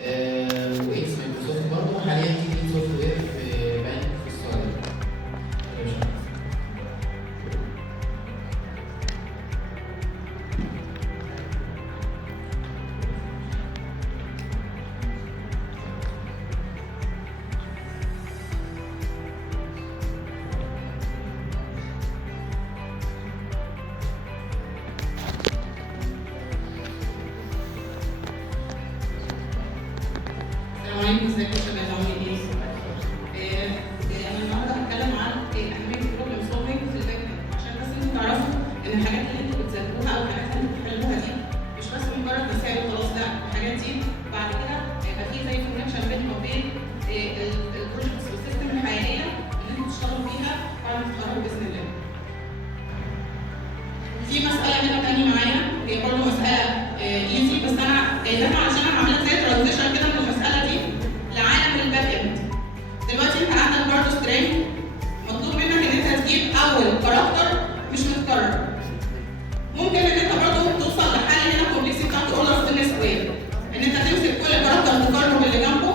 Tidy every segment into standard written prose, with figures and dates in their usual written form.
واكس مايكروسوفت برضه، وحاليا في سوفت وير في بنك في السعوديه. ازيكم يا شباب عاملين ايه؟ انا النهارده هتكلم عن اهميه البروبلم سولفنج في الباك اند، عشان بس انتوا تعرفوا ان الحاجات اللي انتوا بتذاكروها او الحاجات اللي انتوا بتحلوها دي مش بس مجرد مسائل وخلاص، لا الحاجات دي بعد كده هيبقى في زي كونكشن بينها وبين البروجكتس والسيستم الحقيقيه اللي انتوا بتشتغلوا فيها بعد ما تتخرجوا باذن الله. في مساله هنا تاني معايا، هي برضه مساله ايزي، بس انا جايباها عشان انا عملت زي ترانزيشن كده من المساله دي لعالم الباك اند. دلوقتي انت عندك برضه سترينج مطلوب منك ان انت تجيب اول كاركتر مش متكرر. ممكن ان انت برضه توصل لحل هنا الكومبلكسيتي بتاعته اوردر اوف ان سكوير، ان انت تمسك كل كاركتر تقارنه باللي جنبه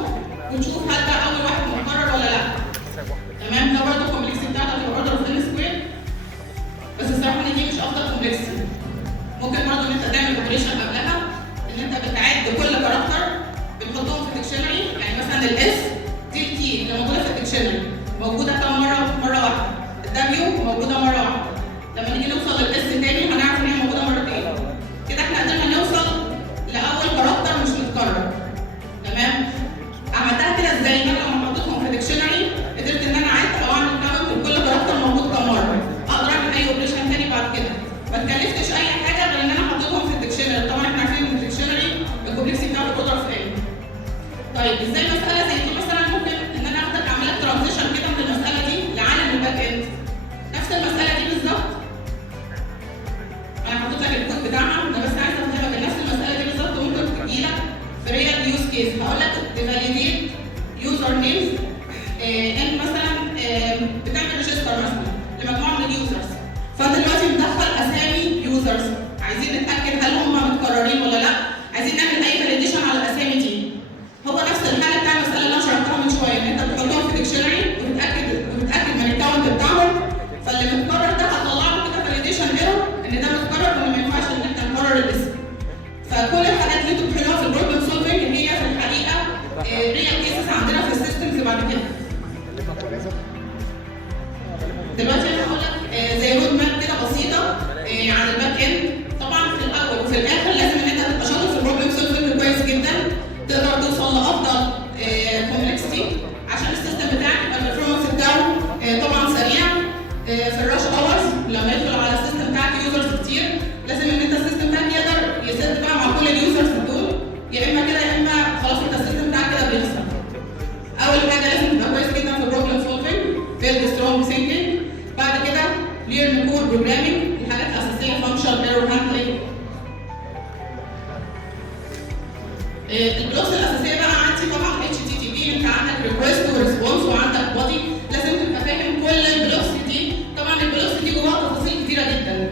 وتشوف هل ده اول واحد متكرر ولا لا. تمام، ده برضه الكومبلكسيتي بتاعتك اوردر اوف ان سكوير، بس الصراحه ان دي مش افضل كومبلكسيتي. ممكن برضه ان انت تعمل اوبريشن قبلها ان انت بتعد كل كاركتر بنحطهم في الديكشنري، يعني مثلا الاس دي الكي اللي موجوده في الديكشنري موجوده كام مره واحده، الدبليو موجوده مره واحده. لما نيجي نوصل للاس تاني هنعرف ان هي موجوده مرتين. كده احنا قدرنا نوصل لاول كاركتر مش متكرر. تمام، عملتها كده ازاي؟ ان انا لما حطيتهم في الديكشنري قدرت ان انا اعد او اعمل كاونت لكل كاركتر موجود كام مره، اقدر اعمل اي اوبريشن تاني بعد كده. ما اتكلفتش اي حاجه غير ان انا حطيتهم في الديكشنري. طبعا احنا عارفين ان الديكشنري الكومبلكسيتي بتاعته اوردر في ان. طيب ازاي مساله زي دي مثلا ممكن ان انا اخدك اعمل لك ترانزيشن كده من المساله دي لعالم الباك اند؟ نفس المساله دي بالظبط، انا حطيت لك الكود بتاعها، انا بس عايزه افهمك ان نفس المساله دي بالظبط ممكن تجي لك في ريال يوز كيس. هقول لك تفاليديت يوزر نيمز انت مثلا بتعمل ريجستر مثلا لمجموعه من اليوزرز، فانت دلوقتي مدخل اسامي يوزرز، عايزين نتاكد هل هم متكررين ولا لا، عايزين نعمل اي فاليديشن على الاسامي دي. هو نفس الحاله بتاع المساله اللي انا شرحتها من شويه، ان انت بتحطهم في ديكشنري وتتاكد من الكاونت بتاعهم، فاللي متكرر ده هتطلع له كده فاليديشن ايرور ان ده متكرر وان ما ينفعش ان احنا نكرر الاسم. فكل الحاجات اللي انتوا بتحلوها في البروبلم سولفنج هي في الحقيقه ريال كيسز عندنا في السيستمز بعد كده. دلوقتي انا هقول لك زي رود ماب كده بسيطه عن الباك اند. طبعا في الاول وفي الاخر لازم ان انت تبقى شاطر في البروبلم سولفنج كويس جدا، تقدر توصل لافضل كومبلكسيتي عشان السيستم بتاعك يبقى البرفورمانس بتاعه طبعا سريع في الراش اورز. لما يدخل على السيستم بتاعك يوزرز كتير لازم ان انت السيستم بتاعك يقدر يسد بقى مع كل اليوزرز دول، يا اما كده يا اما خلاص انت السيستم بتاعك كده بيخسر. اول حاجه لازم تبقى كويس جدا في البروبلم سولفنج، بيلد سترونج ثينكينج. بعد كده ليرن كود بروجرامينج، الحاجات الاساسيه فانكشن ايرور هاندلنج. البلوكس الاساسيه بقى عندي طبعا HTTP، انت عندك ريكويست وريسبونس وعندك بودي، لازم تبقى فاهم كل البلوكس دي. طبعا البلوكس دي جواها تفاصيل كتيره جدا،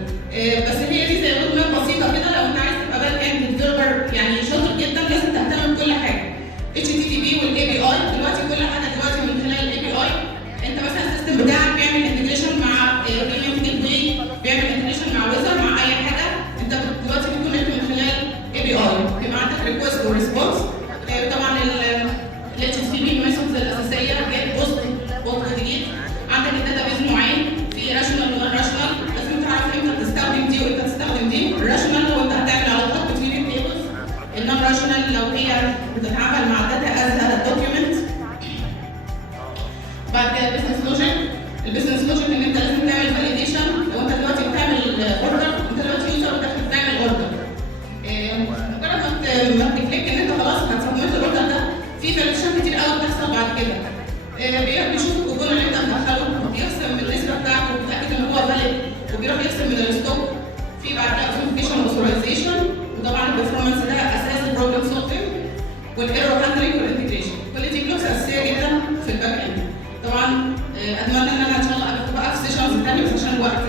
بس هي دي زي رود ماب بسيطه كده. لو انت عايز تبقى باك اند ديفلوبر يعني شاطر جدا لازم تهتم بكل حاجه. HTTP والاي بي اي، دلوقتي كل حاجه دلوقتي من خلال الاي بي اي. انت مثلا السيستم بتاعك بيعمل انتجريشن مع بيمنت جيت واي، بيعمل انتجريشن مع ويزر، مع اي حاجه انت دلوقتي بتكونكت من خلال اي بي اي. يبقى عندك ريكوست وريسبونس. طبعا ال HTTP الميثودز الاساسيه جيت بوست جديد. عندك الداتابيز نوعين، في راشونال ونون راشونال، لازم تعرف امتى تستخدم دي وامتى تستخدم دي. الراشونال هو انت هتعمل علاقات بين التيبلز، النون راشونال لو هي بتتعامل مع الداتا از دوكيومنت. بعد كده البيزنس لوجيك. البيزنس لوجيك ان انت لازم تعمل فاليديشن. لو انت دلوقتي بتعمل اوردر، انت دلوقتي يوزر وداخل بتعمل اوردر، مجرد ما تكليك ان انت خلاص هتسبميت الاوردر ده، في فاليديشن كتير قوي بتحصل بعد كده. بيشوف الكوبون اللي انت مدخله، بيقسم من النسبه بتاعته وبيتاكد ان هو فاليد، وبيروح يقسم من الستوك. في بعد كده اوثنتيكيشن واوثرايزيشن، وطبعا البرفورمانس ده اساس البروبلم سولفنج والايرور هاندلنج والانتجريشن. كل دي بلوكس اساسيه جدا في الباك اند. طبعا اتمنى ان انا ان شاء الله ابقى في سيشنز ثانيه بس عشان الوقت